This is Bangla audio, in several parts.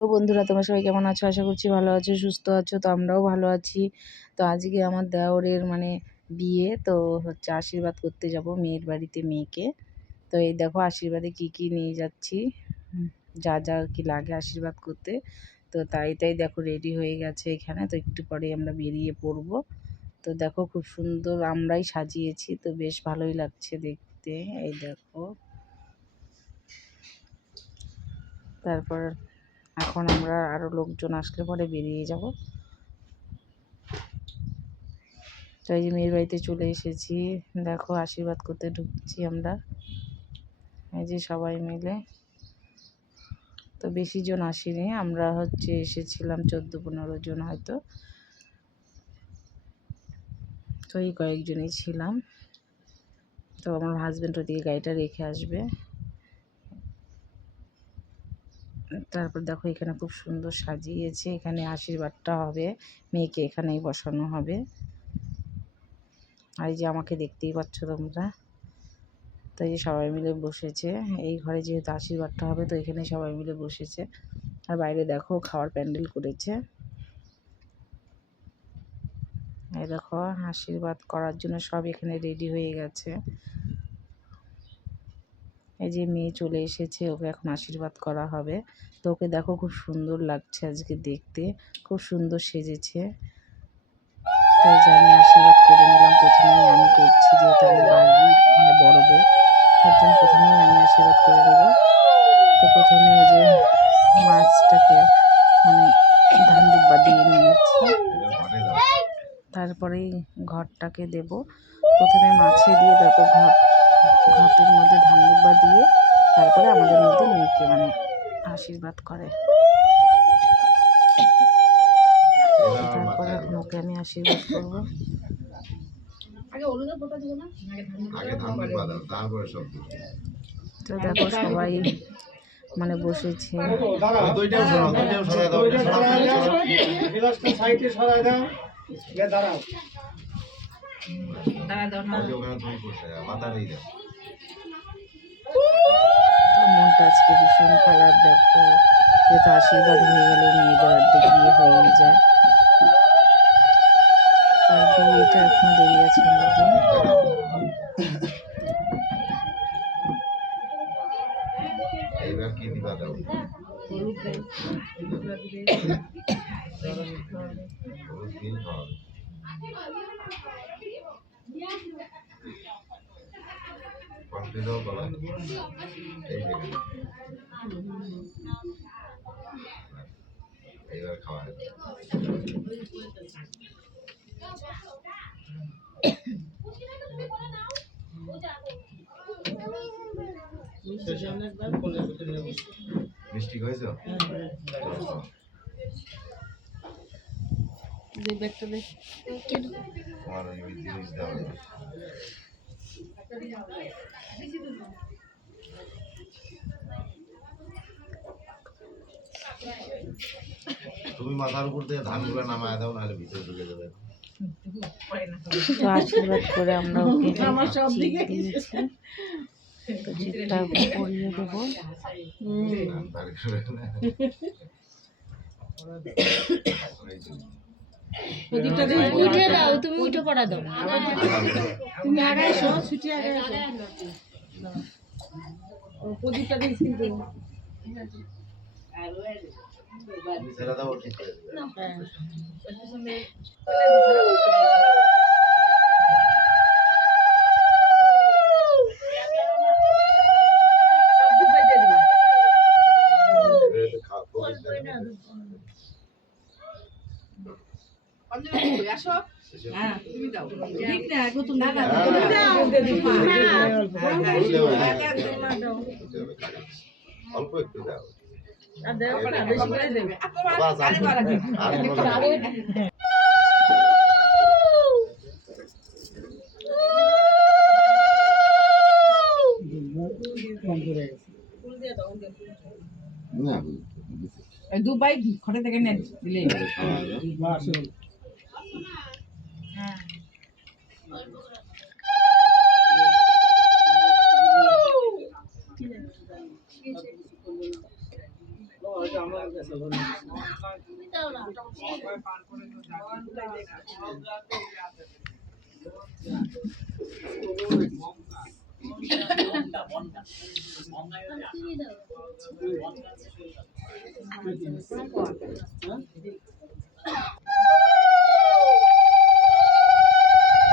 তো বন্ধুরা, তোমরা সবাই কেমন আছো? আশা করছি ভালো আছো, সুস্থ আছো। তো আমরাও ভালো আছি। তো আজকে আমার দেওরের বিয়ে, তো হচ্ছে আশীর্বাদ করতে যাব মেয়ের বাড়িতে মেয়েকে। তো এই দেখো আশীর্বাদে কি কি নিয়ে যাচ্ছি, যা যা কি লাগে আশীর্বাদ করতে। তো তাই দেখো রেডি হয়ে গেছে এখানে। তো একটু পরে আমরা বেরিয়ে পড়বো। তো দেখো খুব সুন্দর আমরাই সাজিয়েছি, তো বেশ ভালোই লাগছে দেখতে। এই দেখো, তারপর এখন আমরা আরও লোকজন আসলে পরে বেরিয়ে যাব। তো এই যে মেয়ের বাড়িতে চলে এসেছি, দেখো আশীর্বাদ করতে ঢুকছি আমরা, এই যে সবাই মিলে। তো বেশি জন আসিনি, আমরা এসেছিলাম 14-15 জন হয়তো। তো এই কয়েকজনই ছিলাম। তো আমার হাজব্যান্ড ওদিকে গাড়িটা রেখে আসবে। তারপর দেখো এখানে খুব সুন্দর সাজিয়েছে, এখানে আশীর্বাদটা হবে, মেয়েকে এখানেই বসানো হবে। আর এই যে আমাকে দেখতেই পাচ্ছ তোমরা। তো এই সবাই মিলে বসেছে, এই ঘরে যেহেতু আশীর্বাদটা হবে তো এখানে সবাই মিলে বসেছে। আর বাইরে দেখো খাওয়ার প্যান্ডেল করেছে। এই দেখো আশীর্বাদ করার জন্য সব এখানে রেডি হয়ে গেছে। এই যে মেয়ে চলে এসেছে, ওকে এখন আশীর্বাদ করা হবে। তো ওকে দেখো খুব সুন্দর লাগছে আজকে দেখতে, খুব সুন্দর সেজেছে। তাই যে আমি আশীর্বাদ করে নিলাম, প্রথমেই আমি করছি যেহেতু আমি বাড়ির বড় বউ, তার জন্য প্রথমেই আমি আশীর্বাদ করে দেবো। তো প্রথমে এই যে মাছটাকে ধান দুব্বা দিয়ে নিয়েছি, তারপরেই ঘরটাকে দেব। প্রথমে মাছে দিয়ে, তারপর ঘটের মধ্যে ধান দুব্বা দিয়ে, তারপরে আমাদের মধ্যে মেয়েকে আশীর্বাদ করে। তারপরে এখন ওকে আমি আশীর্বাদ করবো। তো দেখো সবাই বসেছে। তো মনটা আজকে ভীষণ খারাপ, দেখো যেহেতু আশীর্বাদ হয়ে গেলে মেয়েদের অর্ধেক বিয়ে হয়েই যায়। আর বিয়েটা এখনো দেরি আছে অনেকদিন। এইবার কি দিবা দাও? হলুদ দিন হবে। কন্টিনিউ বলা এই যে এইবার খাওয়া মিষ্টি হয়েছে যে ব্যাগটা দে তোমার ওই জিনিস দেওয়া তুমি মাথার উপর থেকে ধানগুলো নামায় দাও, নাহলে ভিতরে ঢুকে যাবে। তো আশীর্বাদ করে আমরা ওকে দিয়েছি, তো চিপটা পরিয়ে দেবো। উঠে দাও, তুমি উঠে পড়া দাও, তুমি আগে এসো, ছুটি আগে এসো। প্রদীপটা দিস কিন্তু ছেড়ে দাও, ঠিক করে অল্প একটু দাও। দুবাই ঘরে থেকে নেন দিলে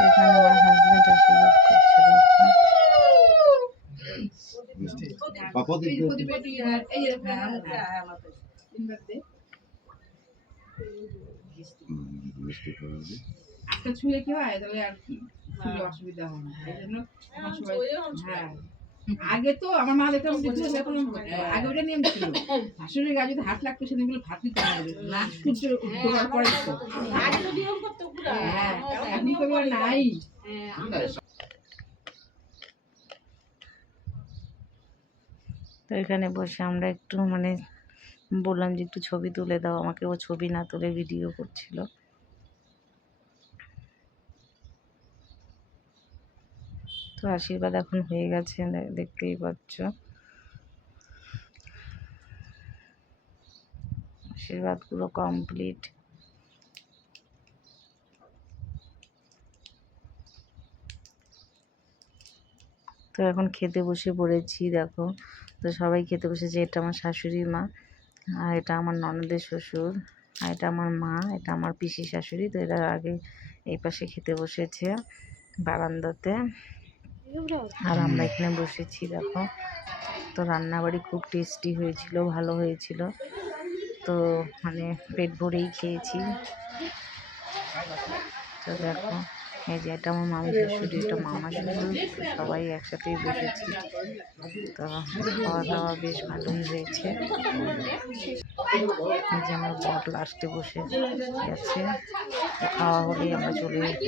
এখানে আমার হাজবেন্ড আশীর্বাদ করছে দেখো। পাপা দিদি মিষ্টি করে দিই। একটা ছুঁলে কি হয় তাহলে আর কি ছুঁলে অসুবিধা হয় না এই জন্য এখন সবাই হ্যাঁ আগে তো আমার মা দেখতাম এখন আগে ওটা নিয়ম ছিল শাশুড়ির গায়ে যদি হাত লাগতো সেদিনগুলো ভাত দিতে হবে না সূর্য উঠবার পরে তো হ্যাঁ এখন তো এবার নাই তো এখানে বসে আমরা একটু মানে বললাম যে একটু ছবি তুলে দাও আমাকে, ও ছবি না তুলে ভিডিও করছিল। তো আশীর্বাদ এখন হয়ে গেছে, দেখতেই পাচ্ছ। আশীর্বাদ পুরো কমপ্লিট। তো এখন খেতে বসে পড়েছি দেখো। তো সবাই খেতে বসেছে। এটা আমার শাশুড়ি মা, আর এটা আমার ননদের শ্বশুর, আর এটা আমার মা, এটা আমার পিসি শাশুড়ি। তো এরা আগে এই পাশে খেতে বসেছে বারান্দাতে, আর আমরা এখানে বসেছি দেখো। তো রান্নাবাড়ি খুব টেস্টি হয়েছিল, ভালো হয়েছিল। তো মানে পেট ভরেই খেয়েছি। তো দেখো এই যে এটা আমার মামি শাশুড়ি, এটা মামা শ্বশুর, সবাই একসাথেই বসেছি। তো খাওয়া দাওয়া বেশ ভালোই হয়েছে। এই যে আমার বর লাস্টে বসে গেছে। তো খাওয়া হলেই আমরা চলে যাবো।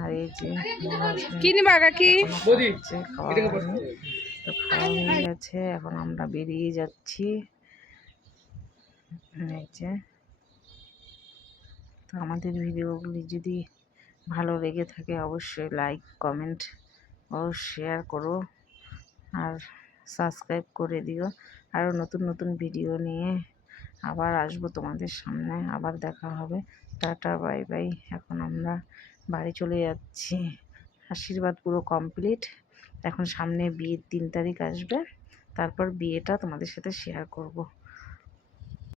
আর এই যে খাওয়া হয়ে গেছে, এখন আমরা বেরিয়ে যাচ্ছি। এই যে তো আমাদের ভিডিওগুলি যদি ভালো লেগে থাকে অবশ্যই লাইক, কমেন্ট ও শেয়ার করো, আর সাবস্ক্রাইব করে দিও। আরও নতুন নতুন ভিডিও নিয়ে আবার আসবো তোমাদের সামনে, আবার দেখা হবে। Tata, bye bye. এখন আমরা বাড়ি চলে যাচ্ছি। আশীর্বাদ পুরো কমপ্লিট। এখন সামনে বিয়ের 3 তারিখ আসবে, তারপর বিয়েটা তোমাদের সাথে শেয়ার করব।